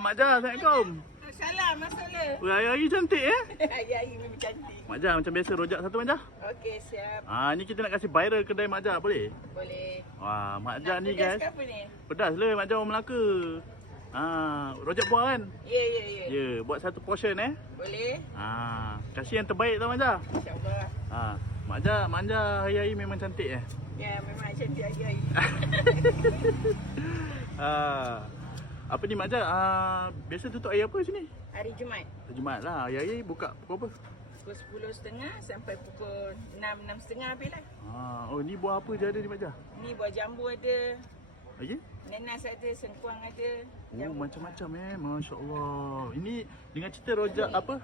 Mak Jah, Assalamualaikum. Salam, masalah. Hari-hari cantik Hari-hari memang cantik. Mak Jah, macam biasa rojak satu Mak Jah. Okey, siap. Ni kita nak kasih viral kedai Mak Jah, boleh? Boleh. Wah, Mak Jah ni Pedas guys. ke apa ni? Pedas lah Mak Jah orang Melaka. Rojak buah kan? Ya. Ya, buat satu portion Boleh. Kasih yang terbaik tau Mak Jah. InsyaAllah. Mak Jah hari-hari memang cantik Ya, memang cantik hari-hari. Apa ni Mak Jah, biasa tutup hari apa sini? Hari Jumaat. Jumaat lah, hari-hari buka pukul apa? Pukul 10.30 sampai pukul 6.30 habis lah. Oh ni buah apa je ada ni Mak Jah? Ni buah jambu ada. Lagi? Nenas ada, sengkuang ada. Oh macam-macam Masya Allah. Ini dengan cerita rojak apa?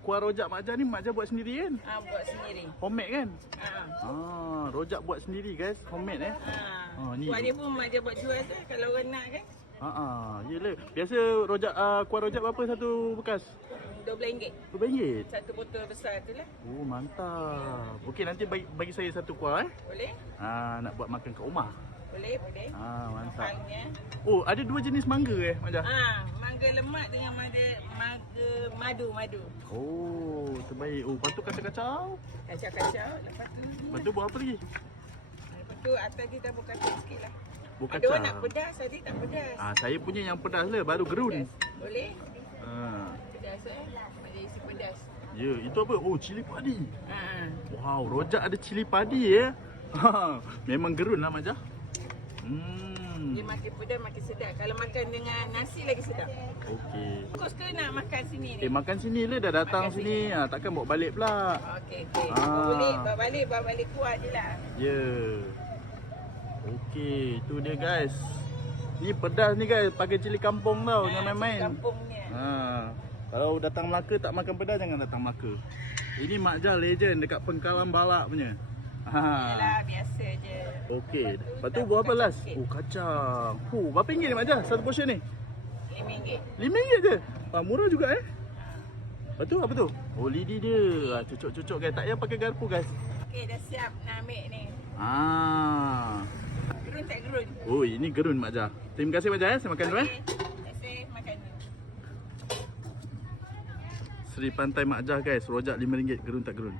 Kuah rojak Mak Jah ni Mak Jah buat sendiri kan? Buat sendiri. Homemade kan? Rojak buat sendiri guys, homemade ni. Kuah dia pun mak dia buat jual tu kalau orang nak kan. Yelah. Biasa rojak kuah rojak berapa satu bekas? RM12. RM12. Satu botol besar tu lah. Oh mantap. Okey nanti bagi saya satu kuah Boleh? nak buat makan kat rumah. Boleh. Mantap. Mahalnya. Oh ada dua jenis mangga Mak Jah? Mangga lemak dengan mangga madu. Oh terbaik. Oh lepas tu kacau-kacau. Kacau-kacau. Lepas tu buat apa lagi? Lepas tu atas dia tabur kacang sikit lah. Buat Ada kacang. orang nak pedas, ada tak pedas. Saya punya yang pedas lah, baru gerun. Boleh? Pedas. Pedas Ada isi pedas. Ya, itu apa? Oh, cili padi. Ha. Wow, rojak ada cili padi Memang gerun lah Mak Jah. Dia makin pedas makin sedap. Kalau makan dengan nasi lagi sedap. Okey. Fokus ke nak makan sini ni? Makan sini lah, dah datang Makan sini. Takkan bawa balik pula. Okey. Boleh bawa balik kuah je lah. Ya. Okey, tu dia guys. Ni pedas ni guys, pakai cili kampung tau, jangan main-main. Cili kampung ni. Kalau datang Melaka tak makan pedas, jangan datang Melaka. Ini Mak Jah legend dekat Pengkalan Balak punya. Yalah, biasa je. Okey. Lepas tu buat apa last? Oh, kacang. Berapa ringgit ni Mak Jah satu portion ni? RM5. RM5 je? Murah juga Lepas tu apa tu? Oh, lidi dia. Cucuk-cucuk guys. Tak payah pakai garpu guys. Okey, dah siap nak ambil ni. Gerun tak gerun? Oh, ini gerun Mak Jah. Terima kasih Mak Jah saya makan dulu Terima kasih, makan dulu. Seri Pantai Mak Jah guys. Rojak RM5, gerun tak gerun.